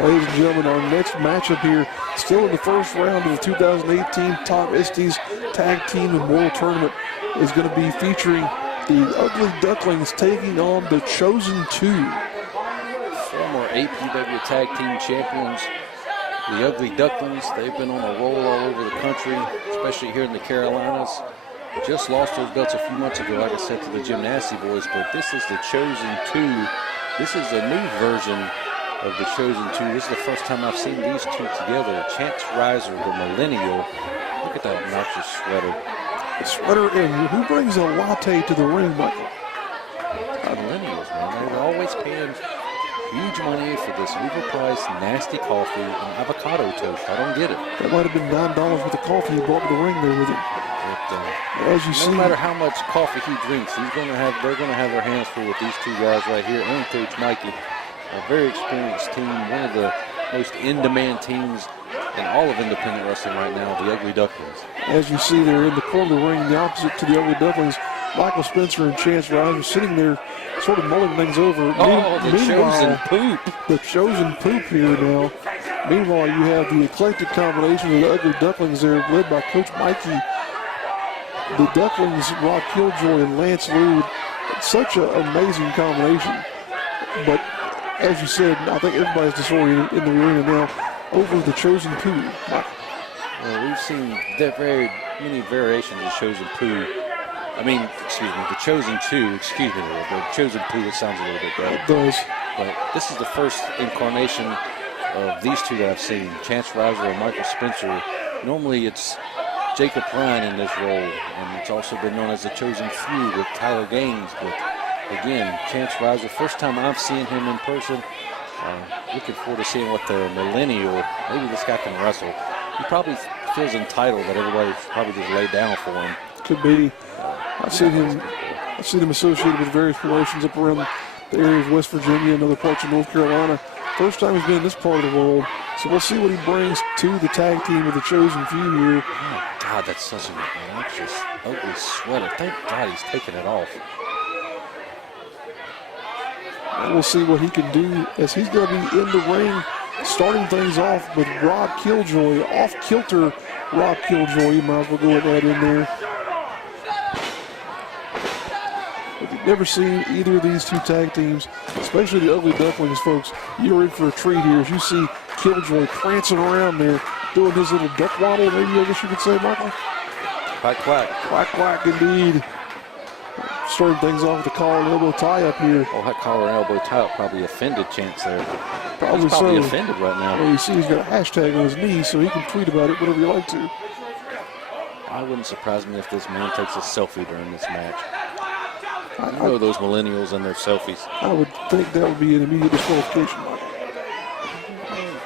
Ladies and gentlemen, our next matchup here, still in the first round of the 2018 Top Estes Tag Team Memorial Tournament, is going to be featuring the Ugly Ducklings taking on the Chosen Two. Former APW Tag Team Champions, the Ugly Ducklings. They've been on a roll all over the country, especially here in the Carolinas. Just lost those belts a few months ago, like I said, to the Gymnasty Boys, but this is the Chosen Two. This is a new version of the Chosen Two. This is the first time I've seen these two together. Chance Rizer, the millennial. Look at that obnoxious sweater. The sweater, and who brings a latte to the ring, Michael? Millennials, man. They're always paying huge money for this overpriced, nasty coffee and avocado toast. I don't get it. That might have been $9 worth of coffee he brought to the ring there with him. As you see, no matter how much coffee he drinks, they're going to have their hands full with these two guys right here and Coach Mikey. A very experienced team, one of the most in-demand teams in all of independent wrestling right now, the Ugly Ducklings. As you see there in the corner of the ring, the opposite to the Ugly Ducklings, Michael Spencer and Chance Rizer sitting there sort of mulling things over. Oh, the Chosen Poop. The Chosen Poop here now. Meanwhile, you have the eclectic combination of the Ugly Ducklings there, led by Coach Mikey. The Ducklings, Rob Killjoy and Lance Lude. Such an amazing combination. But as you said, I think everybody's disoriented in the arena now over the Chosen Poo. Well, we've seen very many variations of Chosen Poo. I mean, excuse me, the Chosen Two, excuse me, the Chosen Poo, it sounds a little bit better. It does. But this is the first incarnation of these two that I've seen, Chance Rizer and Michael Spencer. Normally it's Jacob Ryan in this role, and it's also been known as the Chosen Few with Tyler Gaines. But again, Chance Rizer, first time I've seen him in person. Looking forward to seeing what the millennial, maybe this guy can wrestle. He probably feels entitled that everybody's probably just laid down for him. Could be. I've seen him associated with various promotions up around the area of West Virginia and other parts of North Carolina. First time he's been in this part of the world. So we'll see what he brings to the tag team of the Chosen Few here. Oh, God, that's such an obnoxious, ugly sweater. Thank God he's taking it off. And we'll see what he can do as he's going to be in the ring, starting things off with Rob Killjoy, off-kilter Rob Killjoy. You might as well go with that in there. If you've never seen either of these two tag teams, especially the Ugly Ducklings, folks, you're in for a treat here as you see Killjoy prancing around there, doing his little duck waddle, maybe I guess you could say, Michael. Quack, quack. Quack, quack, indeed. Starting things off with the collar and elbow tie up here. Oh, that collar and elbow tie up probably offended Chance there. Probably he's probably so. offended right now. Well, you see he's got a hashtag on his knee, so he can tweet about it whenever you like to. I wouldn't surprise me if this man takes a selfie during this match. You know those millennials and their selfies. I would think that would be an immediate disqualification, Michael.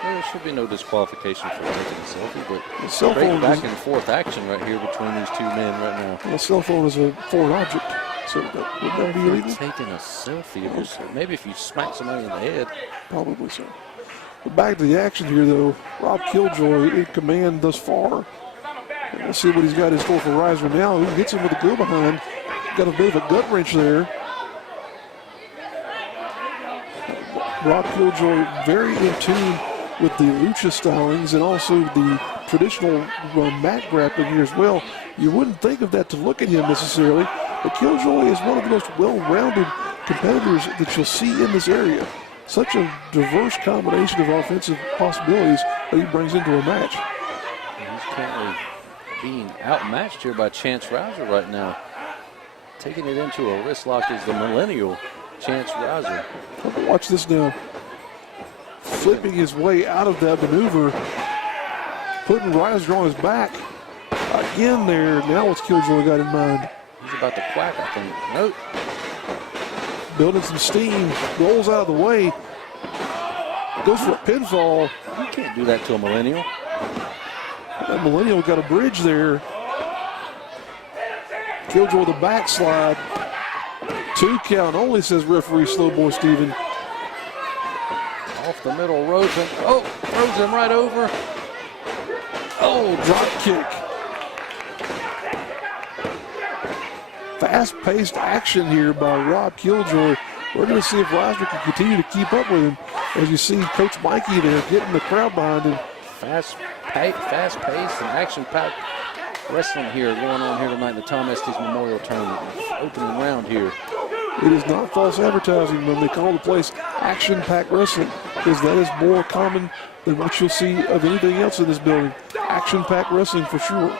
There should be no disqualification for taking a selfie, but the cell great phone back and forth action right here between these two men right now. Well, a cell phone is a foreign object, so would that be illegal? Taking a selfie, maybe if you smack somebody in the head. Probably so. But back to the action here, though. Rob Killjoy in command thus far. And we'll see what he's got in store for Rizer now. He hits him with a go behind. Got a bit of a gut wrench there. Rob Killjoy very in tune with the lucha stylings and also the traditional mat grappling here as well. You wouldn't think of that to look at him necessarily, but Killjoy is one of the most well-rounded competitors that you'll see in this area. Such a diverse combination of offensive possibilities that he brings into a match. And he's currently being outmatched here by Chance Rizer right now. Taking it into a wrist lock is the millennial Chance Rizer. Watch this now. Flipping his way out of that maneuver. Putting Rizer on his back. Again there. Now what's Killjoy got in mind? He's about to quack, I think. Nope. Building some steam. Rolls out of the way. Goes for a pinfall. You can't do that to a millennial. That millennial got a bridge there. Killjoy with a backslide. 2 count only, says referee Slowboy Steven. Off the middle rope and throws him right over. Oh, drop kick. Fast-paced action here by Rob Killjoy. We're going to see if Rizer can continue to keep up with him. as you see Coach Mikey there getting the crowd behind him. Fast paced and action-packed wrestling here going on here tonight in the Tom Estes Memorial Tournament. Opening round here. It is not false advertising when they call the place action-packed wrestling, because that is more common than what you'll see of anything else in this building. Action-packed wrestling for sure.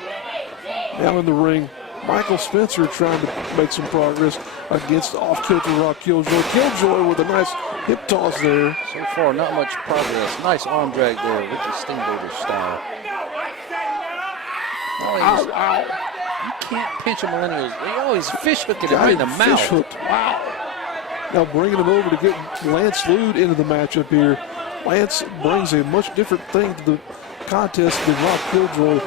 Now in the ring, Michael Spencer trying to make some progress against off-kilter Rock Killjoy. Killjoy with a nice hip toss there. So far, not much progress. Nice arm drag there, Ricky Steamboater style. Ow, ow. You can't pinch a millennial. They always fish hooking him right in the mouth. Fish hooked. Wow. Now bringing him over to get Lance Lude into the matchup here. Lance brings a much different thing to the contest than Rock Killjoy.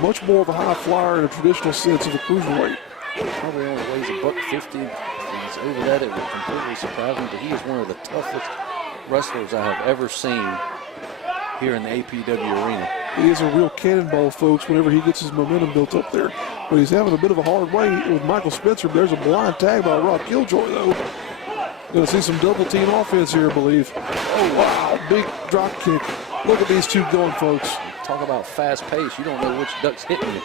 Much more of a high flyer in a traditional sense of a cruiserweight. Probably only weighs $150. If he's over that, it would completely surprise me, but he is one of the toughest wrestlers I have ever seen here in the APW arena. He is a real cannonball, folks, whenever he gets his momentum built up there. But he's having a bit of a hard way with Michael Spencer. There's a blind tag by Rock Killjoy, though. Going to see some double team offense here, I believe. Oh, wow. Big drop kick. Look at these two going, folks. Talk about fast pace. You don't know which duck's hitting you.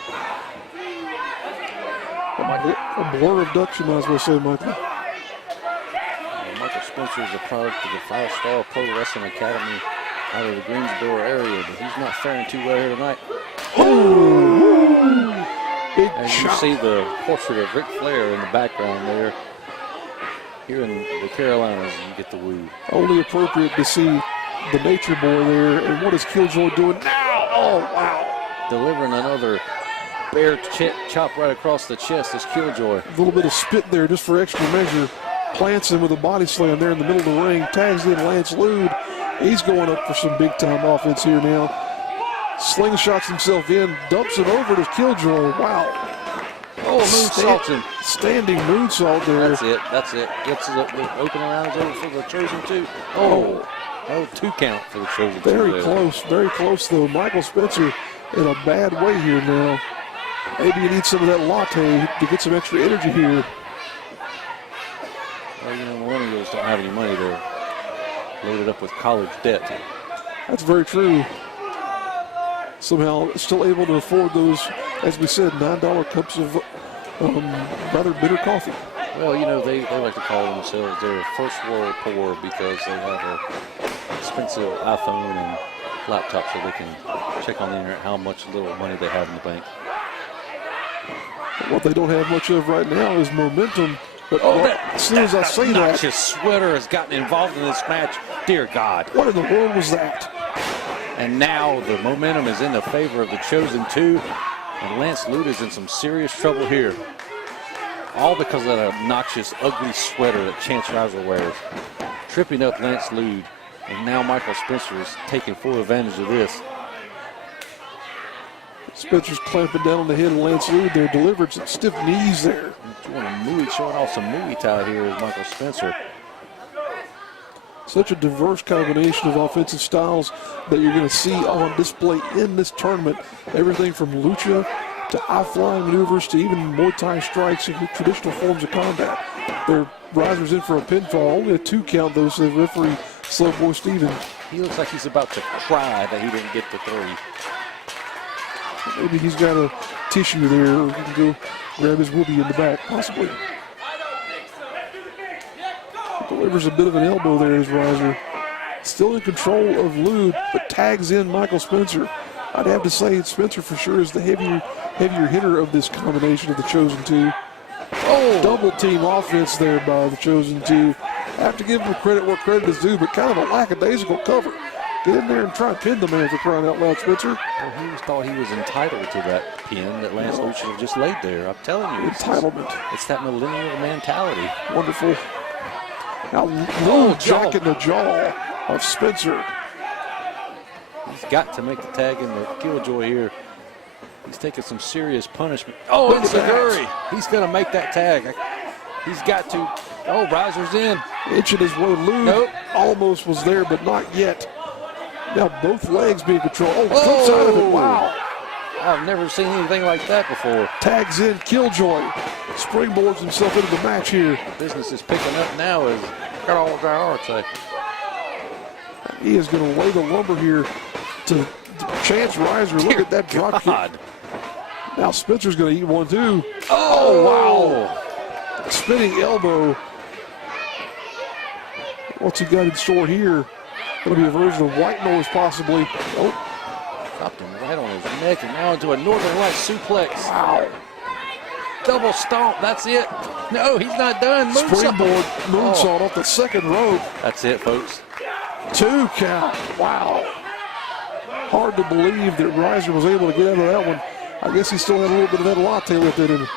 A blur of ducks, you might as well say, Michael. Michael Spencer is a product of the 5-Star Pro Wrestling Academy out of the Greensboro area, but he's not faring too well here tonight. Oh! Big As chop. you see the portrait of Ric Flair in the background there. Here in the Carolinas, you get the woo. Only appropriate to see the nature boy there. And what is Killjoy doing now? Oh, wow. Delivering another bear chop right across the chest is Killjoy. A little bit of spit there just for extra measure. Plants him with a body slam there in the middle of the ring. Tags in Lance Lude. He's going up for some big-time offense here now. Slingshots himself in. Dumps it over to Killjoy. Wow. Oh, moonsaults him. Standing moonsault there. That's it. Gets the open round is over for the Chosen 2. Oh, 2 count for the Chosen 2. Very close though. Michael Spencer in a bad way here now. Maybe you need some of that latte to get some extra energy here. Well, you know, millennials don't have any money. They're loaded up with college debt. That's very true. Somehow still able to afford those, as we said, $9 cups of rather bitter coffee. Well, you know, they like to call themselves their first world poor because they have an expensive iPhone and laptop so they can check on the internet how much little money they have in the bank. What they don't have much of right now is momentum. But as soon as I say that, noxious sweater has gotten involved in this match. Dear God. What in the world was that? And now the momentum is in the favor of the Chosen 2. And Lance Lude is in some serious trouble here. All because of that obnoxious, ugly sweater that Chance Rizer wears. Tripping up Lance Lude. And now Michael Spencer is taking full advantage of this. Spencer's clamping down on the head of Lance Lude there. Delivered some stiff knees there. Showing off some Muay Thai here is Michael Spencer. Such a diverse combination of offensive styles that you're going to see on display in this tournament. Everything from lucha to high-flying maneuvers to even Muay Thai strikes and traditional forms of combat. Their Rizer's in for a pinfall. Only a 2 count, though, says referee Slow Boy Steven. He looks like he's about to cry that he didn't get the 3. Maybe he's got a tissue there, or he can go grab his whoopee in the back, possibly. Delivers a bit of an elbow there as Rizer. Still in control of Lude, but tags in Michael Spencer. I'd have to say Spencer for sure is the heavier hitter of this combination of the Chosen 2. Oh, double team offense there by the Chosen 2. Have to give him credit where credit is due, but kind of a lackadaisical cover. Get in there and try and pin the man for crying out loud, Spencer. Well, he thought he was entitled to that pin that Lance Lude should have just laid there. I'm telling you. Entitlement. It's that millennial mentality. Wonderful. Now Lude jacking the jaw of Spencer. He's got to make the tag in the Killjoy here. He's taking some serious punishment. Oh, it's Seguri. He's going to make that tag. He's got to. Oh, Rizer's in. Inching his way. Lude almost was there, but not yet. Now both legs being controlled. Oh, flip side of it. Wow. I've never seen anything like that before. Tags in Killjoy. Springboards himself into the match here. Business is picking up now as Carl say. He is going to lay the lumber here to Chance Rizer. Look at that drop kick. Now Spencer's going to eat one too. Oh, wow. Spinning elbow. What's he got in store here? Going to be a version of white noise possibly. Oh. Dropped him right on his neck and now into a Northern Light suplex. Wow. Double stomp, that's it. No, he's not done. Springboard moonsault off the second rope. That's it, folks. 2 count. Wow. Hard to believe that Rizer was able to get out of that one. I guess he still had a little bit of that latte left in him.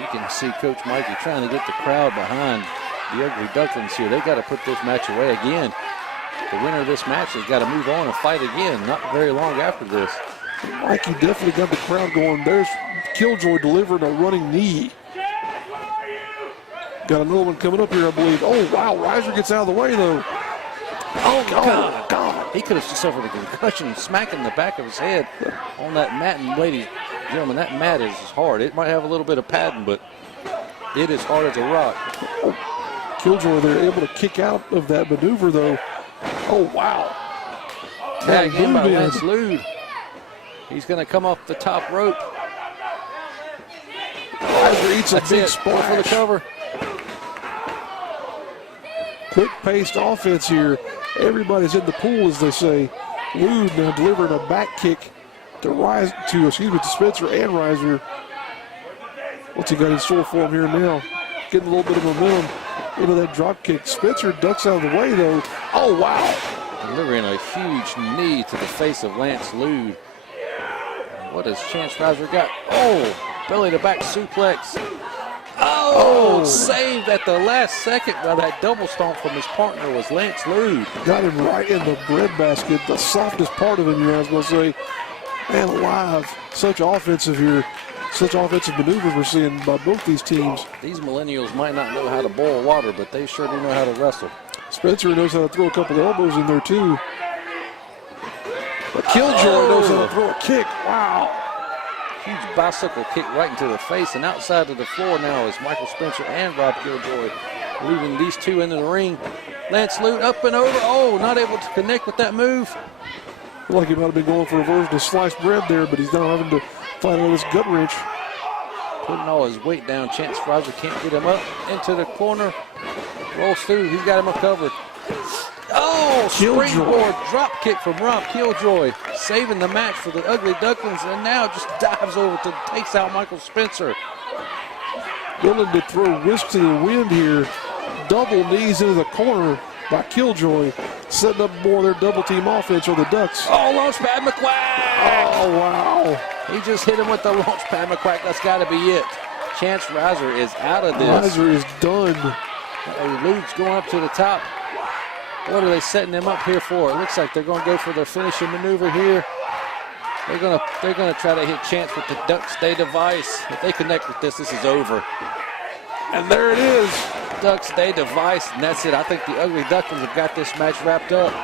You can see Coach Mikey trying to get the crowd behind the Ugly Ducklings here. They got to put this match away again. The winner of this match has got to move on and fight again. Not very long after this. Mikey definitely got the crowd going. There's Killjoy delivering a running knee. Got another one coming up here, I believe. Oh, wow. Rizer gets out of the way, though. Oh, God. He could have suffered a concussion smacking the back of his head on that mat. And ladies and gentlemen, that mat is hard. It might have a little bit of padding, but it is hard as a rock. Oh, Killjoy, they're able to kick out of that maneuver, though. Oh, wow. Tag in by Lance Lude. He's going to come off the top rope. Rizer eats a big splash. For the cover. Quick-paced offense here. Everybody's in the pool, as they say. Lude now delivering a back kick to Spencer and Rizer. What's he got in store for him here now? Getting a little bit of momentum into that drop kick. Spencer ducks out of the way, though. Oh, wow. Delivering a huge knee to the face of Lance Lude. What has Chance Rizer got? Oh, belly to back suplex. Oh, saved at the last second by that double stomp from his partner was Lance Lude. Got him right in the breadbasket, the softest part of him, you guys will say. Man alive, such offensive maneuvers we're seeing by both these teams. These millennials might not know how to boil water, but they sure do know how to wrestle. Spencer knows how to throw a couple of elbows in there too. But Killjoy knows how to throw a kick. Wow. Huge bicycle kick right into the face, and outside of the floor now is Michael Spencer and Rob Killjoy, leaving these two into the ring. Lance Lude up and over. Oh, not able to connect with that move. Feel like he might have been going for a version of sliced bread there, but he's now having to fight out this gut wrench. Putting all his weight down. Chance Rizer can't get him up into the corner. Rolls through. He's got him up covered. Oh, springboard drop kick from Rob Killjoy, saving the match for the Ugly Ducklings, and now just dives over takes out Michael Spencer. Willing to throw risk to the wind here. Double knees into the corner by Killjoy, setting up more of their double team offense for the Ducks. Oh, launchpad McQuack! Oh, wow. He just hit him with the launchpad McQuack. That's got to be it. Chance Rizer is out of this. Rizer is done. Lude's going up to the top. What are they setting them up here for? It looks like they're going to go for their finishing maneuver here. They're going to try to hit Chance with the Ducks Day device. If they connect with this, this is over. And there it is. Ducks Day device, and that's it. I think the Ugly Ducklings have got this match wrapped up.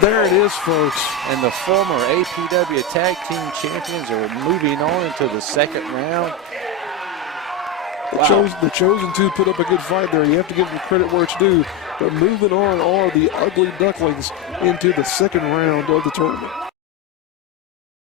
There it is, folks. And the former APW Tag Team Champions are moving on into the second round. Wow. The Chosen Two put up a good fight there. You have to give them credit where it's due. But moving on are the Ugly Ducklings into the second round of the tournament.